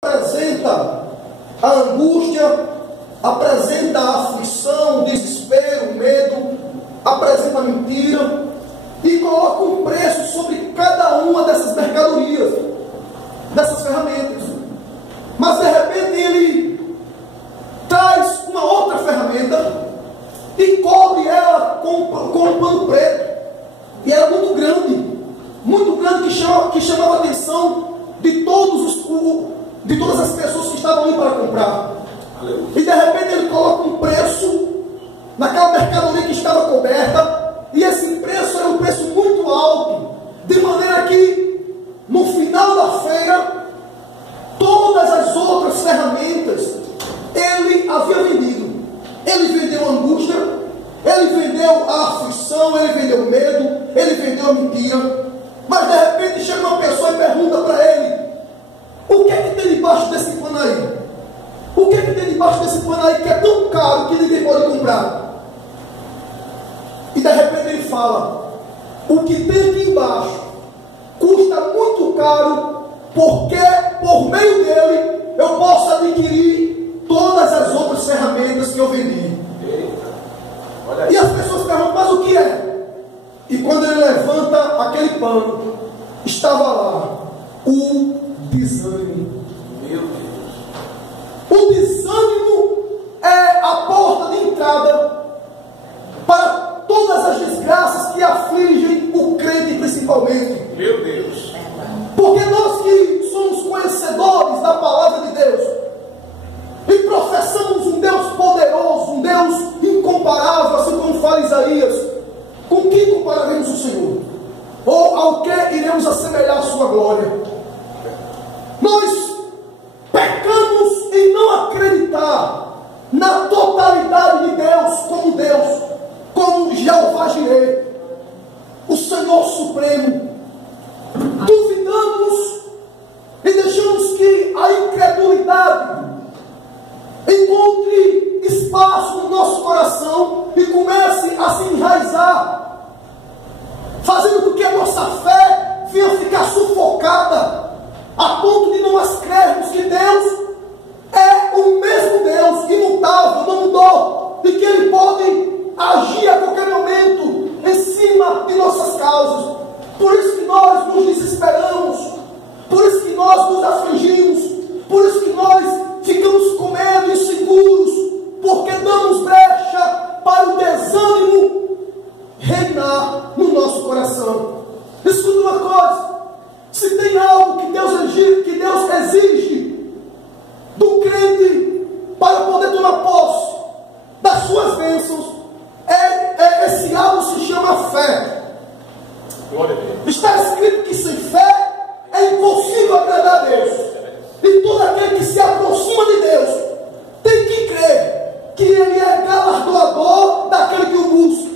apresenta a angústia, apresenta a aflição, o desespero, o medo, apresenta a mentira e coloca um preço sobre cada uma dessas mercadorias, dessas ferramentas. Mas de repente ele traz uma outra ferramenta e cobre ela com um pano preto. E era muito grande, que chamava a atenção de todas as pessoas que estavam ali para comprar. E de repente ele coloca um preço naquela mercadoria que estava coberta, e esse preço era um preço muito alto, de maneira que no final da feira todas as outras ferramentas ele havia vendido. Ele vendeu a angústia, ele vendeu a aflição, ele vendeu o medo, ele vendeu a mentira. Mas de repente chega uma pessoa e pergunta para ele: o que é que tem debaixo desse pano aí? O que é que tem debaixo desse pano aí que é tão caro que ninguém pode comprar? E de repente ele fala: o que tem aqui embaixo custa muito caro, porque por meio dele eu posso adquirir todas as outras ferramentas que eu vendi. E as pessoas perguntam: mas o que é? E quando ele levanta aquele pano, estava lá o desânimo. Meu Deus. O desânimo é a porta de entrada para todas as desgraças que afligem o crente principalmente. Meu Deus. Porque nós que somos conhecedores da palavra de Deus e professamos um Deus poderoso, um Deus incomparável, assim como fala Isaías, com quem compararemos o Senhor? Ou ao que iremos assemelhar a sua glória? Nós pecamos em não acreditar na totalidade de Deus, como Jeová Jireh, o Senhor Supremo. Duvidamos e deixamos que a incredulidade encontre espaço no nosso coração e comece a se enraizar, fazendo com que a nossa fé venha ficar sufocada, a ponto de não mais crermos que Deus é o mesmo Deus, imutável, não mudou, e que Ele pode agir a qualquer momento em cima de nossas causas. Por isso que nós nos desesperamos, por isso que nós nos afligimos, por isso que nós ficamos com medo, inseguros, porque damos brecha para o desânimo reinar no nosso coração. Escuta uma coisa: se tem algo que Deus exige do crente para poder tomar posse das suas bênçãos, esse algo se chama fé. Está escrito que sem fé é impossível agradar a Deus. E todo aquele que se aproxima de Deus tem que crer que Ele é galardoador daquele que o busca.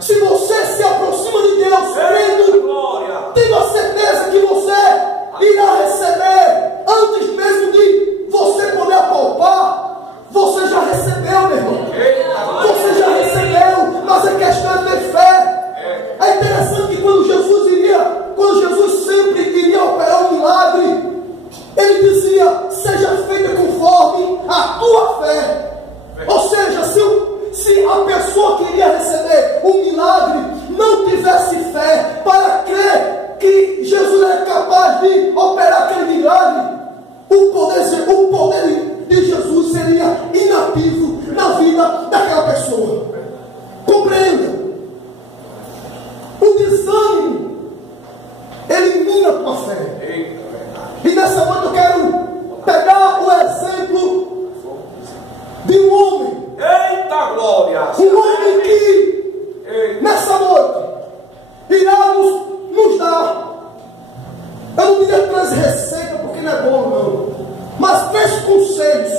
Se você se aproxima de Deus crendo, tenha certeza que você irá receber antes mesmo de você poder apalpar. Você já recebeu, meu irmão. Você já recebeu, mas a questão é ter fé. É interessante que quando Jesus sempre iria operar um milagre, Ele dizia: seja feita conforme a tua fé. Ou seja, se a pessoa que iria receber o milagre não tivesse fé para crer que Jesus é capaz de operar aquele milagre, o poder de Jesus seria inativo na vida daquela pessoa. Compreenda: o desânimo elimina a tua fé. E nessa noite eu quero pegar o exemplo de um homem. Eita glória! Um homem que nessa noite irá nos dar, eu não diria 3 receitas porque não é bom não, mas 3 conselhos.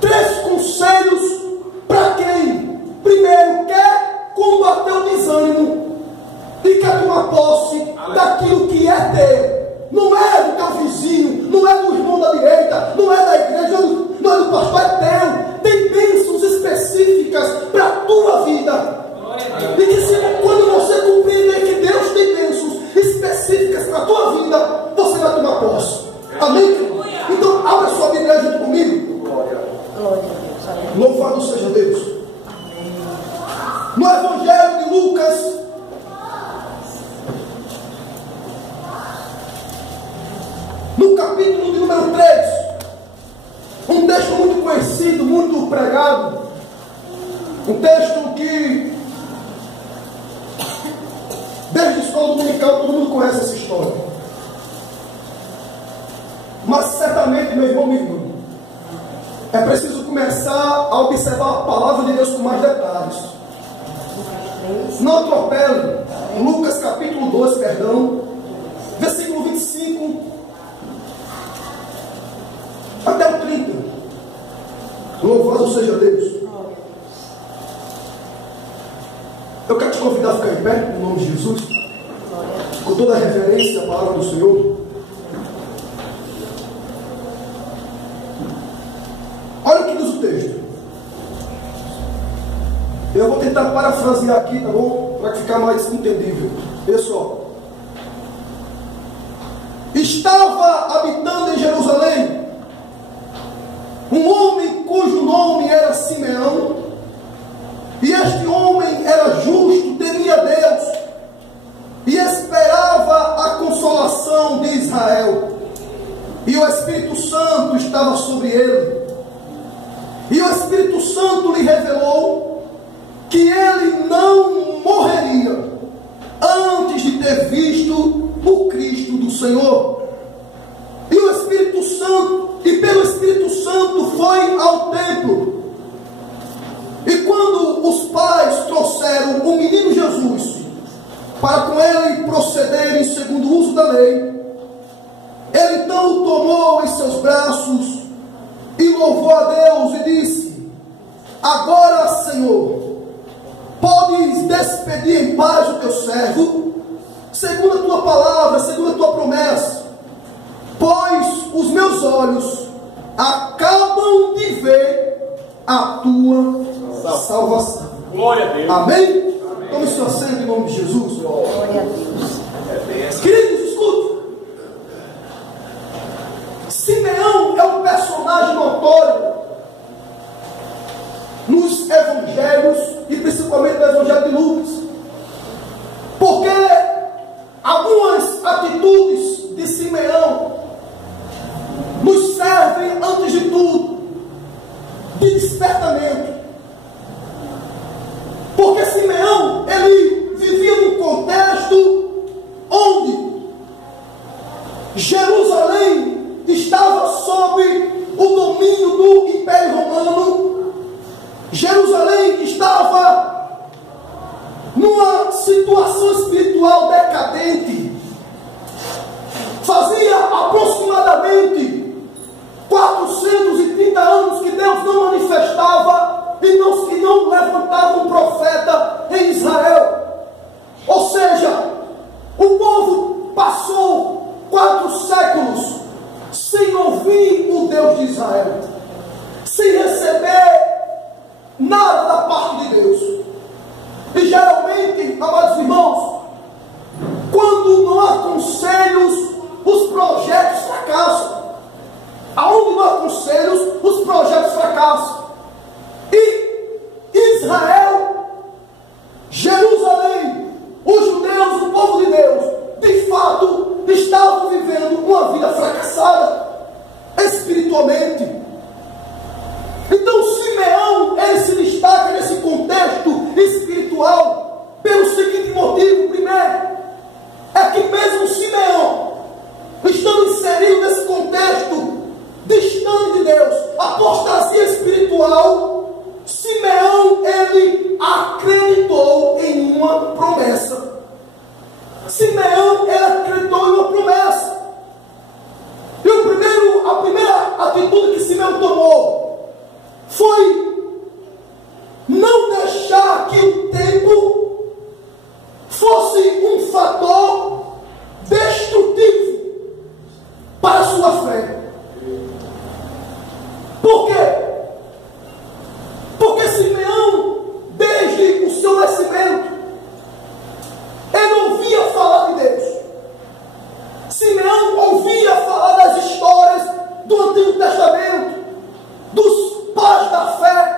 3 conselhos para quem primeiro quer combater o desânimo e quer tomar posse daquilo que é teu. Não é do teu vizinho, não é do irmão da direita, não é da igreja, não é do pastor, é teu. Tem bênçãos específicas para a tua vida. E que quando você compreender que Deus tem bênçãos específicas para a tua vida, você vai tomar posse. Amém? no capítulo de número 3, um texto muito conhecido, muito pregado, um texto que desde a escola dominical todo mundo conhece essa história. Mas certamente, meu irmão, minha irmã, é preciso começar a observar a palavra de Deus com mais detalhes. Não atropele. Lucas capítulo 2, perdão, versículo 25 até o 30. Louvado seja Deus. Eu quero te convidar a ficar em pé, em nome de Jesus, com toda a reverência à palavra do Senhor. Olha o que diz o texto. Eu vou tentar parafrasear aqui, tá bom? Para ficar mais entendível. Pessoal, estava habitando em Jerusalém um homem cujo nome era Simeão, e este homem era justo, temia Deus e esperava a consolação de Israel, e o Espírito Santo estava sobre ele, e o Espírito Santo lhe revelou que ele não morreria antes de ter visto o Cristo do Senhor. E o Espírito Santo, e pelo Espírito Santo foi ao templo. E quando os pais trouxeram o menino Jesus para com ele procederem segundo o uso da lei, ele então o tomou em seus braços e louvou a Deus e disse: agora, Senhor, podes despedir em paz o teu servo, segundo a tua palavra, segundo a tua promessa, pois os meus olhos acabam de ver a tua salvação. Glória a Deus. Amém? Tome seu assento em nome de Jesus. Glória a Deus. Queridos, escute. Simeão é um personagem notório nos evangelhos, e principalmente no evangelho de Lucas, porque algumas atitudes de Simeão nos servem, antes de tudo, de despertamento. Porque Simeão, ele vivia num contexto onde Jerusalém estava sob o domínio do Império Romano. Jerusalém estava numa situação espiritual decadente. Fazia aproximadamente 430 anos que Deus não manifestava e não levantava um profeta em Israel. Ou seja, o povo passou 4 séculos sem ouvir o Deus de Israel, sem receber nada da parte de Deus. E geralmente, amados irmãos, quando não há conselhos, os projetos fracassam. Aonde não há conselhos, os projetos fracassam. E Israel, Jerusalém, os judeus, o povo de Deus, de fato, estavam vivendo uma vida fracassada espiritualmente. Então Simeão, ele se destaca nesse contexto espiritual pelo seguinte motivo. Primeiro, é que mesmo Simeão, estando inserido nesse contexto distante de Deus, apostasia espiritual, Simeão, ele acreditou em uma promessa. Simeão, ele acreditou em uma promessa. E a primeira atitude que Simeão tomou foi não deixar que o tempo fosse um fator destrutivo para a sua fé. Por quê? Porque Simeão, desde o seu nascimento, ele ouvia falar de Deus. Simeão ouvia falar das histórias do Antigo Testamento, dos pais da fé,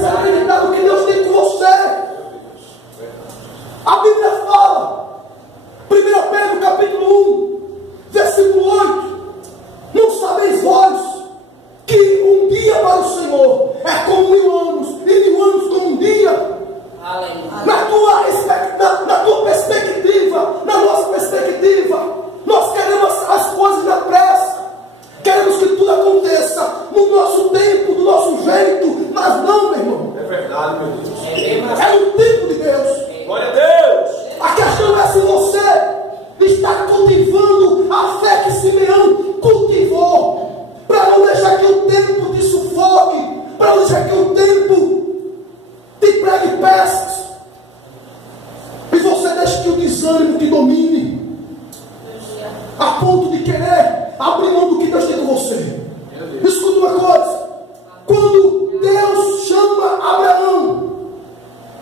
desacreditar do que Deus tem com você. A Bíblia fala, 1 Pedro capítulo 1, versículo 8, não sabeis vós que um dia para o Senhor é como 1000 anos, e 1000 anos como um dia? Na tua perspectiva, na nossa perspectiva, nós queremos as coisas na pressa, queremos que tudo aconteça no nosso tempo, do nosso jeito, mas não, meu irmão. É verdade, meu Deus. É o tempo de Deus. Glória a Deus. A questão é se você está cultivando a fé que Simeão cultivou, para não deixar que o tempo te sufoque, para não deixar que o tempo te pregue peças, e você deixa que o desânimo te domine, a ponto de querer abrir mão do que Deus tem com você. Escuta uma coisa: quando Deus chama Abraão,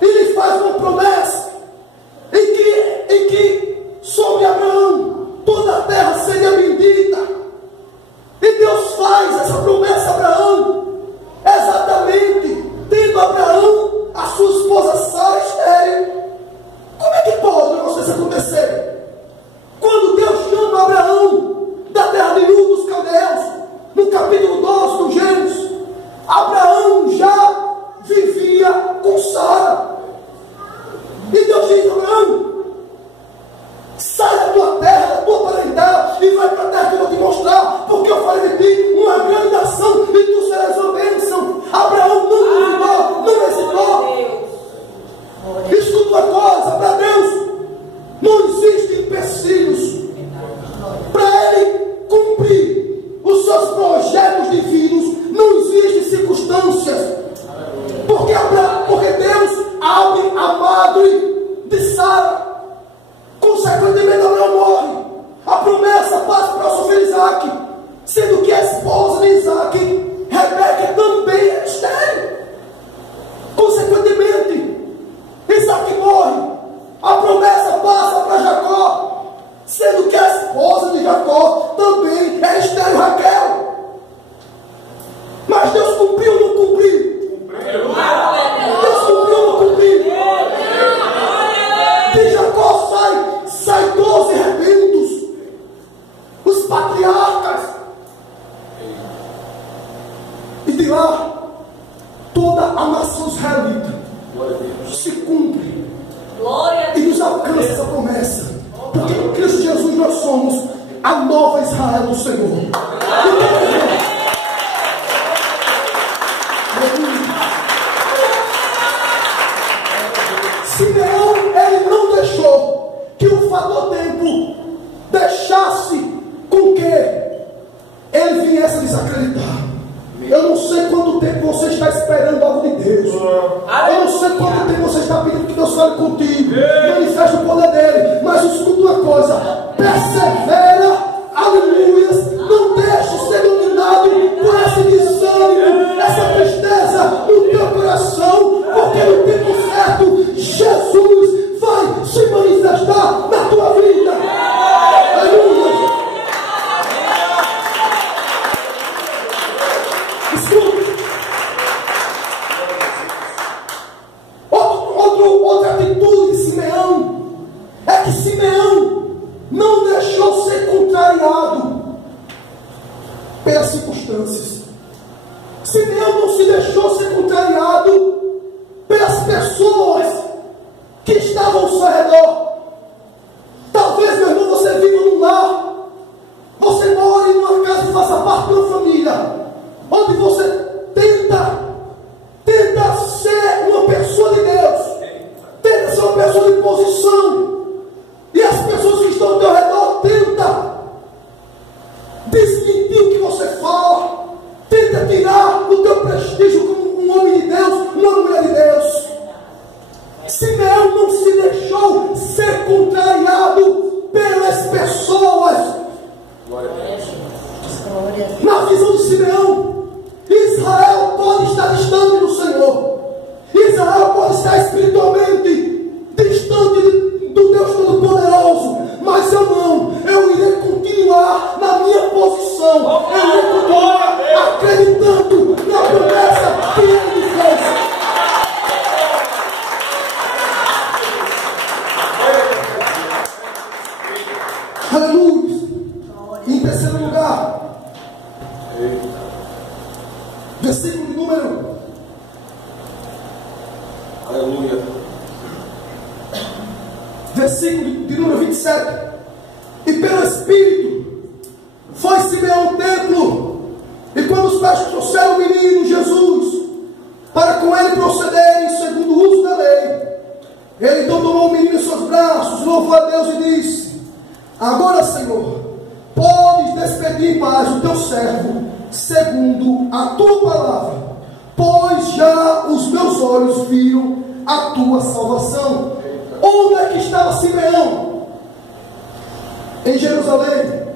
Ele faz uma promessa em que sobre Abraão toda a terra seria bendita, e Deus faz essa promessa a Abraão exatamente tendo Abraão a sua esposa Sara estéril. Como é que pode um negócio desse acontecer? Quando Deus chama Abraão da terra de Ur dos Caldeus, no capítulo 12 do Gênesis, Abraão já vivia com Sara. E Deus diz: Abraão, sai da tua terra, da tua parentela, e vai para a terra que eu vou te mostrar, porque eu farei de ti uma grande nação, e tu serás uma bênção. Abraão não duvidou, não hesitou. Escuta uma coisa: para Deus não existem empecilhos para Ele cumprir os seus projetos divinos. Não existem circunstâncias, porque Deus abre a madre de Sara. Consequentemente, Abraão morre. A promessa passa para o seu filho Isaac, sendo que a esposa de Isaac, Rebeca, também é estéril. Consequentemente, Isaac morre. A promessa passa para Jacó, sendo que a esposa de Jacó também é estéril, Raquel. Mas Deus cumpriu ou não cumpriu? Deus cumpriu ou não cumpriu? De Jacó sai 12 rebentos, os patriarcas, e de lá toda a nação israelita se cumpre e nos alcança essa promessa, porque em Cristo Jesus nós somos a nova Israel do Senhor. Simeão, ele não deixou que o fator tempo deixasse com que ele viesse a desacreditar. Eu não sei quanto tempo você está esperando algo de Deus. Eu não sei quanto tempo você está pedindo que Deus fale contigo, manifeste o poder dele. Mas escuta uma coisa: persevera, aleluias. Não deixe ser dominado por esse desânimo, essa tristeza no teu coração, porque no tempo certo Jesus vai se manifestar na tua vida. Aleluia. Outra atitude de Simeão é que Simeão não deixou ser contrariado pelas circunstâncias. Simeão não se deixou ser contrariado pelas pessoas que estavam ao seu redor. Talvez, meu irmão, você viva num lar, você mora em uma casa e faça parte de uma família, onde você tenta ser uma pessoa de Deus, tenta ser uma pessoa de posição, e as pessoas que estão ao teu redor tentam desmentir o que você fala, tenta tirar o teu prestígio como um homem de Deus, uma mulher de Deus. Simeão não se deixou ser contrariado pelas pessoas. Na visão de Simeão, Israel pode estar distante do Senhor, Israel pode estar espiritualmente distante do Deus Todo-Poderoso, mas eu não, eu irei continuar na minha posição, eu irei continuar acreditando na promessa que Ele fez. terceiro lugar, versículo de número, aleluia, versículo de número 27. E pelo Espírito foi Simeão ao templo, e quando os pais trouxeram o menino Jesus, para com ele procederem segundo o uso da lei, ele então tomou o menino em seus braços, louvou a Deus e disse: agora, Senhor, podes despedir em paz o teu servo, segundo a tua palavra, pois já os meus olhos viram a tua salvação. Onde é que estava Simeão? Em Jerusalém.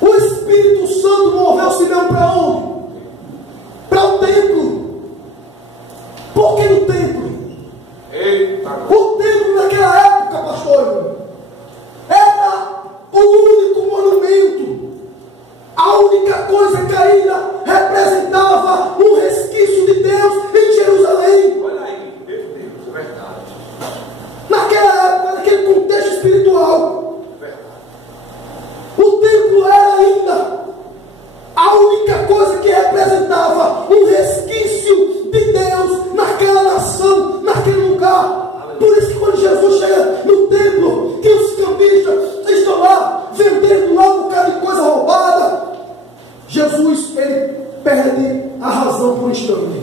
O Espírito Santo moveu Simeão para onde? Para o templo. Por que no templo? O templo naquela época, pastor, era o único monumento, a única coisa que ainda representava um resquício de Deus em Jerusalém. olha aí, meu Deus, é verdade, Naquela época, naquele contexto espiritual, é verdade, o templo era ainda a única coisa que representava um resquício de Deus naquela nação, naquele lugar. Por isso que quando Jesus chega no templo, que os cambistas estão lá vendendo lá um bocado de coisa roubada, Jesus, ele perde a razão por instante,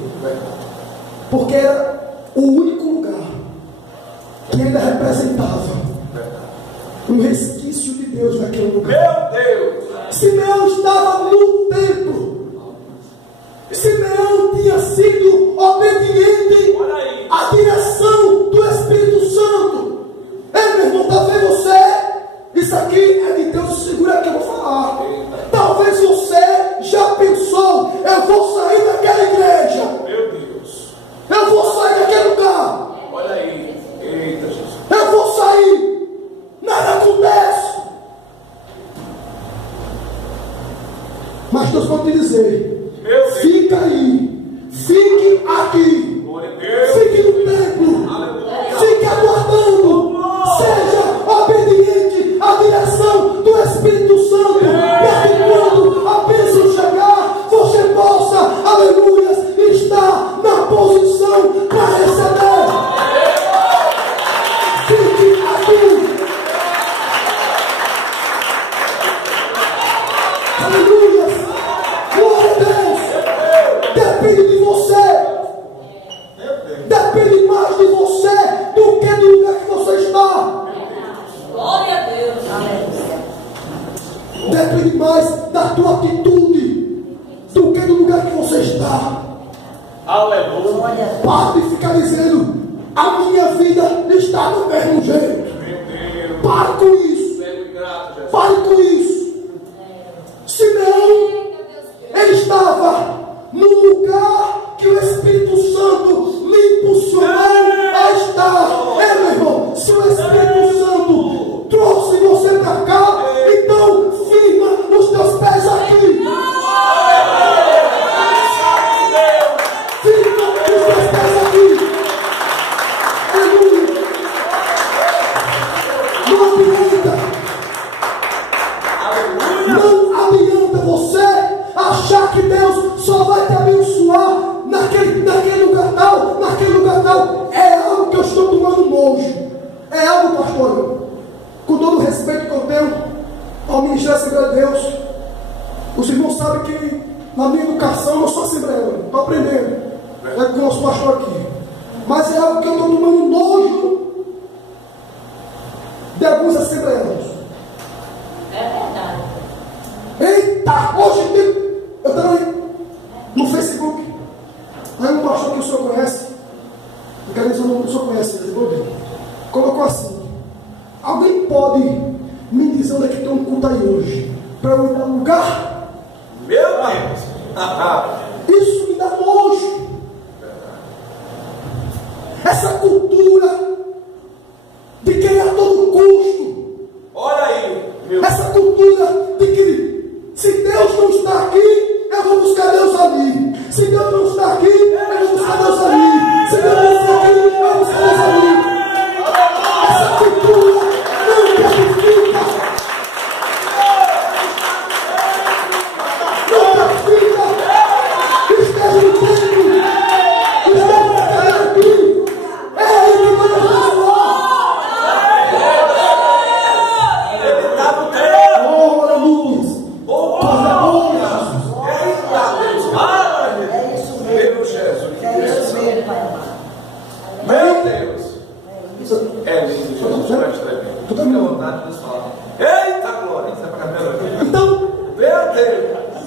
porque era o único lugar que ainda representava um resquício de Deus naquele lugar. meu Deus, Simeão estava no templo. Simeão tinha sido obediente olha aí, à direção do Espírito Santo. Ei, meu irmão, talvez você, isso aqui é de Deus, segura que eu vou falar. Talvez você já pensou: eu vou sair daquela igreja, meu Deus, eu vou sair daquele lugar, olha aí, eita Jesus, eu vou sair, nada acontece. Mas Deus pode te dizer: meu Deus, fica aí, fique aqui, glória a Deus, fique no templo, aleluia, fique aguardando, seja obediente à direção do Espírito Santo, para que quando a bênção chegar, você possa, aleluia, estar na posição para receber. Fique aqui, aleluia, glória a Deus. Depende de você. Depende mais de você do que do lugar que você está. Glória a Deus. Aleluia. Depende mais da tua atitude do que do lugar que você está. aleluia, Glória a Deus. Pare de ficar dizendo: a minha vida está do mesmo jeito. meu Deus, Pare com isso. servo ingrato, Jesus, Pare com isso. Simeão, ele estava no lugar que o Espírito Santo lhe impulsionou a estar. É, meu irmão, se o Espírito Santo trouxe você para cá, então firma os teus pés aqui. Firma os teus pés aqui. Aleluia. Não adianta. Não adianta você achar que Deus só vai te abençoar naquele lugar tal, naquele lugar tal. É algo que eu estou tomando nojo. É algo, pastor, com todo o respeito que eu tenho ao Ministério da Assembleia de Deus, os irmãos sabem que na minha educação eu sou assembleano, estou aprendendo, com o nosso pastor aqui. Mas é algo que eu estou tomando nojo de alguns assembleanos. É verdade. Eita, hoje eu estava no Facebook, aí um pastor que o senhor conhece, não quero dizer o nome que o senhor conhece, colocou assim: alguém pode me dizer onde é que tem um culto aí hoje, para eu ir no lugar? meu Deus, Isso me dá nojo. Essa cultura de querer a todo custo, olha aí, meu essa cultura de que se Deus não está aqui, eu vou buscar Deus ali. Se Deus não está aqui, eu vou buscar Deus ali. Se Deus não está aqui, eu vou buscar Deus ali. Essa cultura não qualifica.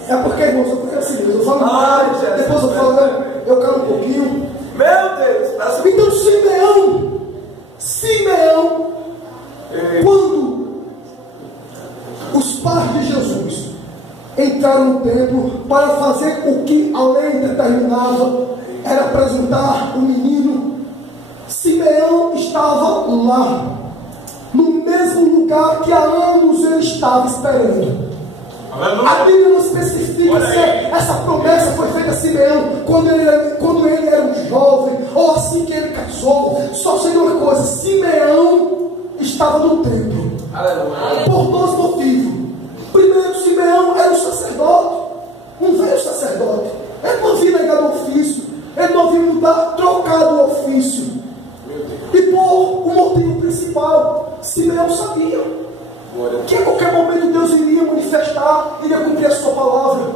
É porque, irmãos, porque é assim, eu falo Ai, mais, Jesus. depois eu falo, eu calo um pouquinho. Meu Deus. Parece... Então Simeão, quando os pais de Jesus entraram no templo para fazer o que a lei determinava, era apresentar o menino, Simeão estava lá, no mesmo lugar que há anos ele estava esperando. A Bíblia não especifica se essa promessa foi feita a Simeão quando ele era um jovem, ou assim que ele casou. Só sei uma coisa: Simeão estava no templo. Aleluia. Por dois motivos. Primeiro, Simeão era um sacerdote, um velho sacerdote. Ele não havia negado o ofício, ele não havia trocado o ofício. E por um motivo principal, Simeão sabia que a qualquer momento Deus iria manifestar, iria cumprir a sua palavra.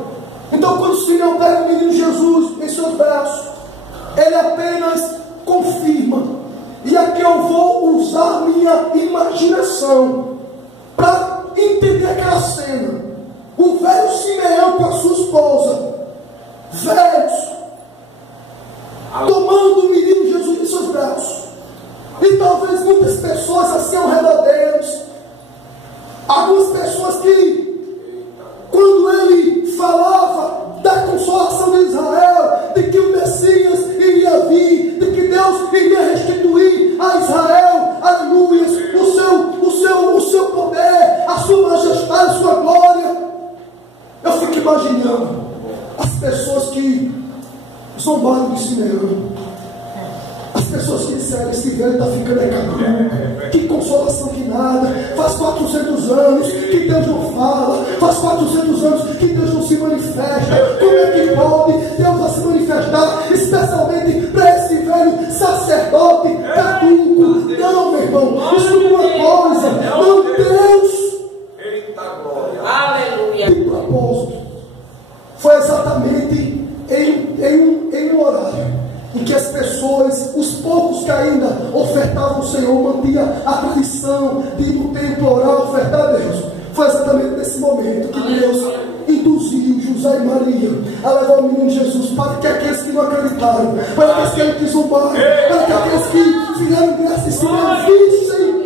Então, quando Simeão pega o menino Jesus em seus braços, ele apenas confirma. E aqui eu vou usar minha imaginação para entender aquela cena. O velho Simeão com a sua esposa, velhos, tomando o menino Jesus em seus braços. E talvez muitas pessoas assim ao redor deles, algumas pessoas que, quando ele falava da consolação de Israel, de que o Messias iria vir, de que Deus iria restituir a Israel, aleluia, o seu poder, a sua majestade, a sua glória, eu fico imaginando as pessoas que zombaram de Simeão. As pessoas que disseram: esse velho está ficando caduco, que consolação que nada, faz 400 anos que Deus não fala, faz 400 anos que Deus não se manifesta, como é que pode Deus vai se manifestar, especialmente para esse velho sacerdote caduco? Não, meu irmão, isso não é coisa, não, Deus, Aleluia. de propósito, foi exatamente em um horário em que as pessoas, os poucos que ainda ofertavam ao Senhor, mantinham a tradição de ir no templo orar, ofertar a Deus. Foi exatamente nesse momento que Deus induziu José e Maria a levar o menino Jesus para que aqueles que não acreditaram, para aqueles que zombaram, para que aqueles que fizeram graça em Simeão vissem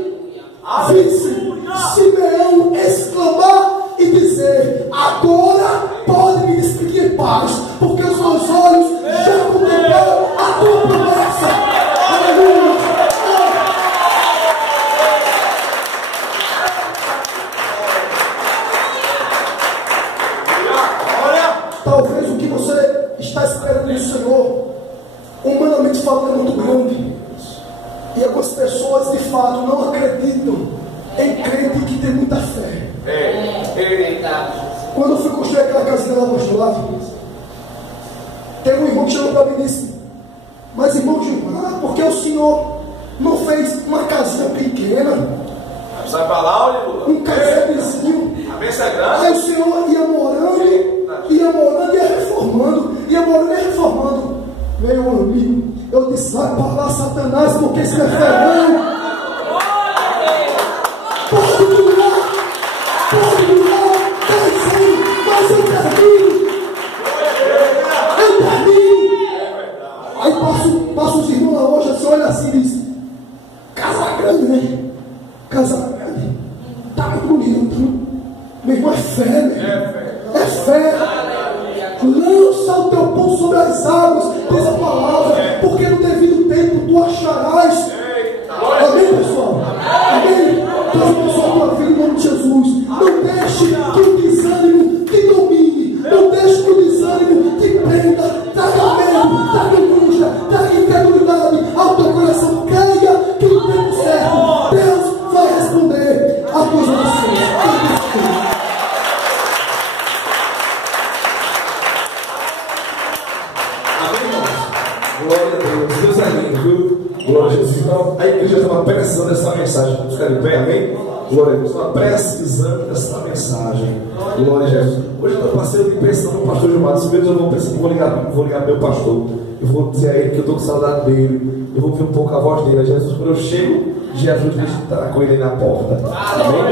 Simeão exclamar e dizer: agora pode me despedir em paz, porque os meus olhos já contemplaram a tua promessa. Aleluia. Talvez o que você está esperando no Senhor, humanamente falando, é muito grande. E algumas pessoas de fato não acreditam em crente que tem muita fé. Quando eu fui construir aquela casinha lá no Gilado, teve um irmão que chegou para mim e disse: mas irmão Gilmar, por que o senhor não fez uma casinha pequena? Sai para lá, olha, Um casebezinho. a bênção é grande. Aí o senhor ia morando e ia reformando, Meu amigo, eu disse: vai para lá, Satanás, porque isso é fé não. Pode durar, mas eu termino. Aí passa os irmãos lá hoje, você olha assim e diz: casa grande, né? Casa grande, tá muito bonito. Meu irmão, é fé, né? É fé. Lança o teu pão sobre as águas, diz a palavra, porque no devido tempo tu acharás. Amém, pessoal? Amém? Deus abençoe a tua vida em nome de Jesus. Não deixe que o desânimo te domine. Não deixe que o desânimo te prenda. Traga medo, traga angústia, traga incredulidade ao teu coração. Creia que no tempo certo Deus vai responder a tuas orações. Glória a Deus, Deus é lindo, viu? Glória a Jesus. Então, a igreja estava precisando dessa mensagem. Vamos ficar de pé, amém? Glória a Deus, estava precisando dessa mensagem. Glória a Jesus. Hoje eu passei pensando no pastor Gilmar. Desse medo eu vou ligar meu pastor. Eu vou dizer a ele que eu estou com saudade dele. Eu vou ouvir um pouco a voz dele. Jesus, quando eu chego, Jesus está com ele aí na porta. Amém?